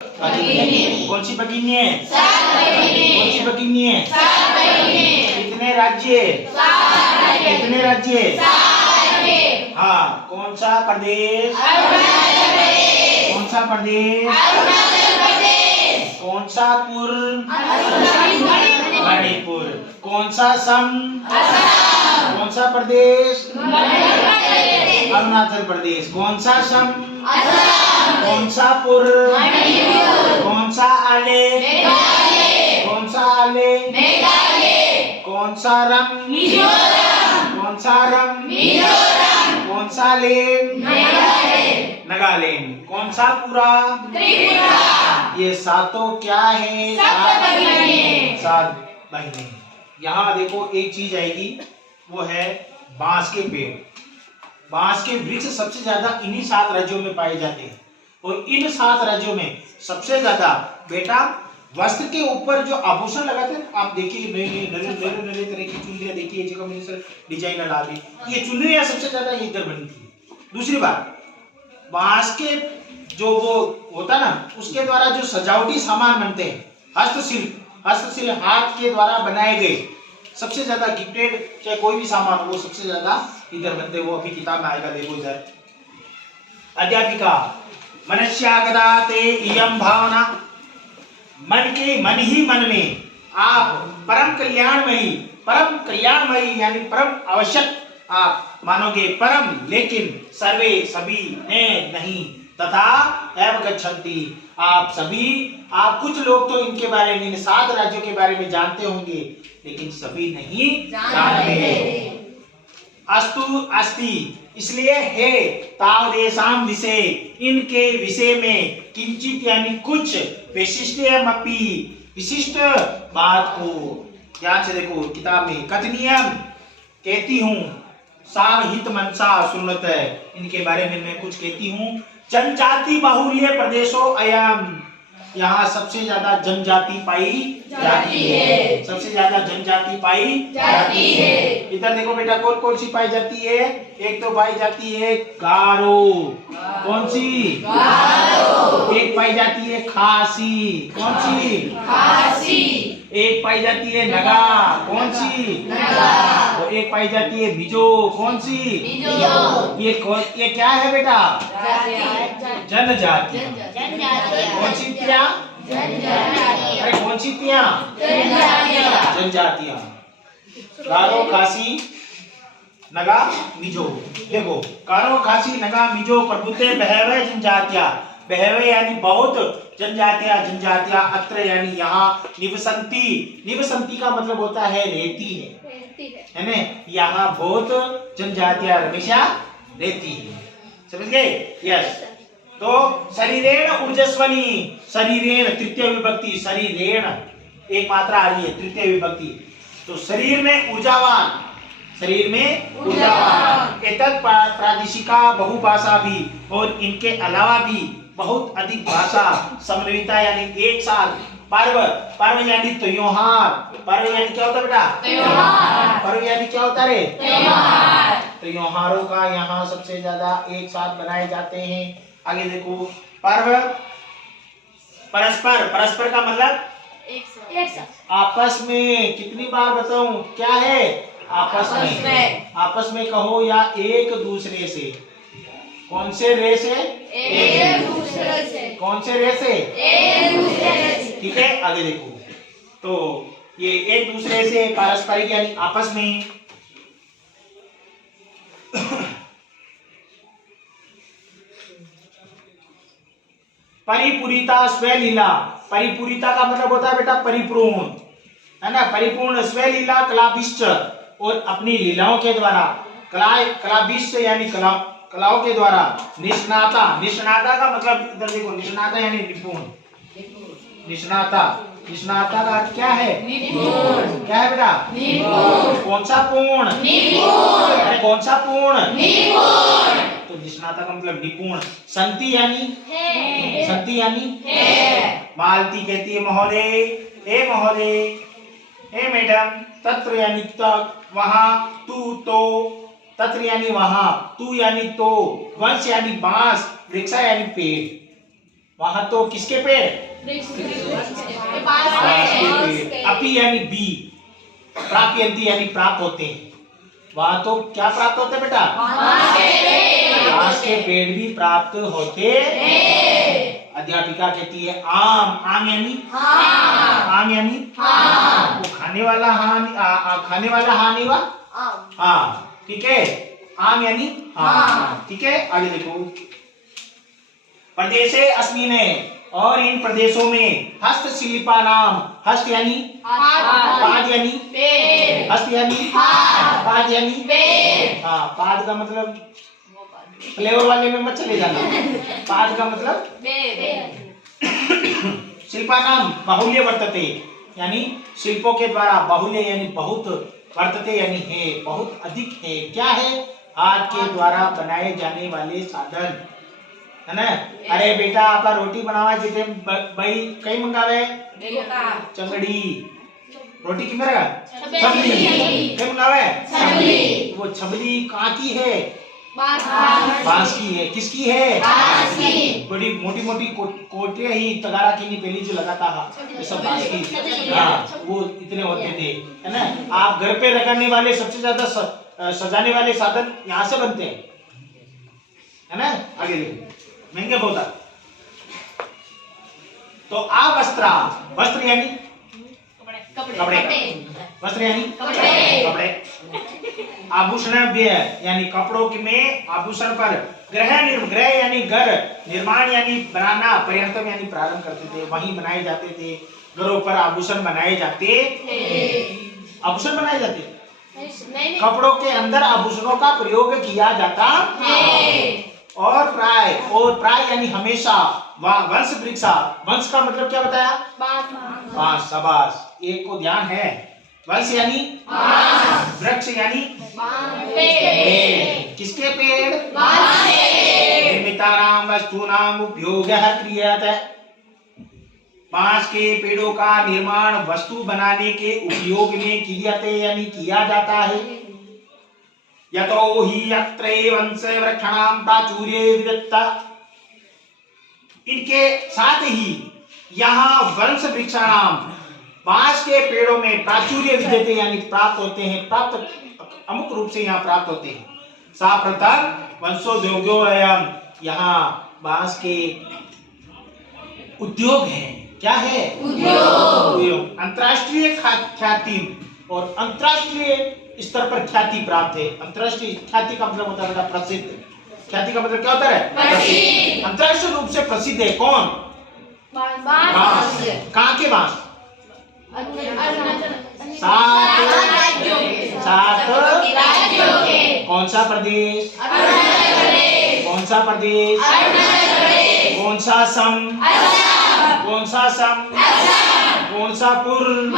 भगिनी। कौन सी भगिनी है? कौन सी भगिनी है? कितने राज्य? कितने राज्य? हाँ। कौन सा प्रदेश? कौन सा प्रदेश? कौन सा पुर? मणिपुर। कौन सा सम? कौन सा प्रदेश? अरुणाचल प्रदेश। कौन सा सम? कौन सा पुर? कौन सा आले? कौन सा आले? कौन सा रम? कौन सा रम? कौन सा लेन? नागालैंड। कौन सा पूरा? ये सातों क्या है? सात महीने। यहाँ देखो एक चीज आएगी, वो है बांस के पेड़। बांस के वृक्ष सबसे ज्यादा इन्हीं 7 राज्यों में पाए जाते हैं। और इन 7 राज्यों में सबसे ज्यादा बेटा वस्त्र के ऊपर जो आभूषण लगाते हैं, आप देखिए नए तरह की चुनरियां देखिए, जगह में सर डिजाइन ला दी, ये चुनरियां सबसे ज्यादा इधर बनी थी। दूसरी बात, बांस के जो वो होता ना, उसके द्वारा जो सजावटी सामान बनते हैं, हस्तशिल्प हाथ के द्वारा बनाए गए सबसे ज्यादा गिफ्टेड, चाहे कोई भी सामान हो, वो सबसे ज्यादा इधर बनते हैं। वो अभी किताब में आएगा, देखो इधर। अध्यापिका मनुष्यागदा ते इयं भावना, मन ही मन में आप परम कल्याणमयी यानी परम आवश्यक आप मानोगे, परम लेकिन सर्वे सभी ने नहीं, तथा एव गच्छन्ति आप सभी, आप कुछ लोग तो इनके बारे में, इन 7 राज्यों के बारे में जानते होंगे, लेकिन सभी नहीं जानते। अस्तु अस्ति इसलिए है, तावदेशाम विषय इनके विषय में, किंचित यानी कुछ, वैशिष्ट्यमपि विशिष्ट बात को, ध्यान से देखो किताब में, कथनीयम कहती हूँ, साहित मनसा सुनत है, इनके बारे में मैं कुछ कहती हूँ। जनजाति बाहुल्य प्रदेशों अयम, यहाँ सबसे ज्यादा जनजाति पाई जाती है। सबसे ज्यादा जनजाति पाई जाती है। इधर देखो बेटा, कौन कौन सी पाई जाती है? एक तो पाई जाती है गारो। कौन सी? गारो। एक पाई जाती है खासी। कौन सी? खासी। एक पाई जाती है नगा। कौन सी? नगा। तो एक पाई जाती है मिजो। कौन सी? मिजो। ये क्या है बेटा? जनजाति। कौन सी तिया? अरे कौन सी तिया? जनजातियां। गारो, खासी, नगा, मिजो। देखो, गारो, खासी, नगा, मिजो प्रभुते बहवे जनजातियां। बहवे यानी बहुत, जनजातियां अत्र यानी यहाँ, निवसंती का मतलब होता है रहती है ना, यहाँ बहुत जनजातियां हमेशा रहती है। समझ गए? यस। तो शरीरेण ऊर्जस्वनी, शरीरेण तृतीय विभक्ति, शरीरेण एक मात्रा आ रही है, तृतीय विभक्ति, तो शरीर में ऊर्जावान, शरीर में ऊर्जावान। एतत् प्रादेशिका बहुभाषा भी, और इनके अलावा भी बहुत अधिक भाषा, समन्विता यानी एक साथ, पर्व यानी त्योहार। पर्व यानी क्या होता है बेटा? त्योहार। पर्व यानी क्या होता है? त्योहार। त्योहारों का यहाँ सबसे ज्यादा एक साथ बनाए जाते हैं। आगे देखो, पर्व परस्पर का मतलब एक साथ, आपस में। कितनी बार बताऊं? क्या है? आपस में। आपस में कहो या एक दूसरे से। कौन से रे से? एक दूसरे से। कौन से रे से? एक दूसरे से। ठीक है, आगे देखो, तो ये एक दूसरे से पारस्परिक यानी आपस में। परिपूरिता स्वलीला, परिपूरिता का मतलब होता है बेटा परिपूर्ण, है ना, परिपूर्ण। स्वलीला कलाभिष्ट, और अपनी लीलाओं के द्वारा, कलाभिष्ट यानी कलाओं के द्वारा। निष्णाता, निष्णाता का मतलब इधर देखो, निष्णाता यानी निपुण। निष्णाता का अर्थ क्या है? निपुण। क्या है बेटा? निपुण। कौन सा पूर्ण? निपुण। अरे कौन सा पूर्ण? निपुण। तो निष्णाता का मतलब निपुण। संति यानी है। संति यानी है। मालती कहती है महोदय, हे महोदय, हे मैडम। तत्र यानी तक, वहां, तू तो, तत्र यानी वहां, तू यानी तो, वंश यानी बांस, वृक्षा यानी पेड़। वहां तो किसके पेड़? बांस के पेड़। अपी यानी बी, प्राप्यंती यानी प्राप्त होते हैं। वहां तो क्या प्राप्त होते हैं बेटा? बांस के पेड़ भी प्राप्त होते हैं। अध्यापिका कहती है आम। आम यानी आम यानी वो खाने वाला खाने वाला नहीं हुआ? हाँ, ठीक है। आम यानी हाँ, ठीक है। आगे देखो, प्रदेशे अस्मिन्, और इन प्रदेशों में हस्तशिल्पा नाम। हस्त यानी पाद यानी हस्त यानी पाद यानी हाँ, पाद का मतलब फ्लेवर वाले में मत चले जाना। पाद का मतलब शिल्पा नाम बाहुल्य वर्तते, यानी शिल्पों के द्वारा बाहुल्य यानी बहुत, वर्तते यानी है, बहुत अधिक है। क्या है? हाथ के द्वारा बनाए जाने वाले साधन, है ना। अरे बेटा आप रोटी बनावा जिते भाई कई मंगावे चंगड़ी, रोटी किधर है? छबली। कई मंगावे छबली। वो छबली कहाँ की है? बांस की है। किसकी है? बड़ी मोटी मोटी कोटियां ही तगारा की नहीं पहली जो लगाता है, ये सब बांस की। हाँ, वो इतने होते थे, है ना। आप घर पे रगड़ने वाले सबसे ज्यादा सजाने वाले साधन यहाँ से बनते हैं, है ना। आगे देखो, महंगे बहुत है। तो वस्त्रा, वस्त्र यानी कपड़े, वस्त्र यानी कपड़े। आभूषण भी है, यानी कपड़ों में आभूषण पर। ग्रह यानी घर, निर्माण यानी बनाना, पर्यंतम यानी प्रारंभ करते थे, वहीं बनाए जाते थे। घरों पर आभूषण बनाए जाते, आभूषण बनाए जाते, कपड़ों के अंदर आभूषणों का प्रयोग किया जाता है। और प्राय यानी हमेशा। वंश वृक्षा, वंश का मतलब क्या बताया? बांस। शाबाश, एक को ध्यान है। वंश यानी वृक्ष यानी पेड़। किसके पेड़? निर्मितानां वस्तूनां उपयोगः क्रियते। बांस के पेड़ों का निर्माण वस्तु बनाने के उपयोग में क्रियते यानी किया जाता है। यतो हि अत्रे वंश वृक्षाणां प्राचुर्ये विदत्ता। इनके साथ ही यहाँ वंश वृक्षाणां, बांस के पेड़ों में प्राचुर्य विद्यते यानी प्राप्त होते हैं, प्राप्त अमुक रूप से यहाँ प्राप्त होते हैं। साप्रथम वंशोद्योगो, यहाँ बांस के उद्योग हैं। क्या है? उद्योग। अंतरराष्ट्रीय ख्याति और अंतरराष्ट्रीय स्तर पर ख्याति प्राप्त है। अंतरराष्ट्रीय ख्याति का मतलब होता है प्रसिद्ध। ख्याति का मतलब क्या होता है? प्रसिद्ध। अंतरराष्ट्रीय रूप से प्रसिद्ध है कौन? बांस। कहाँ के बांस? सात राज्यों के। कौन सा प्रदेश? कौन सा प्रदेश? कौन सा सम? कौन सा पूर्व?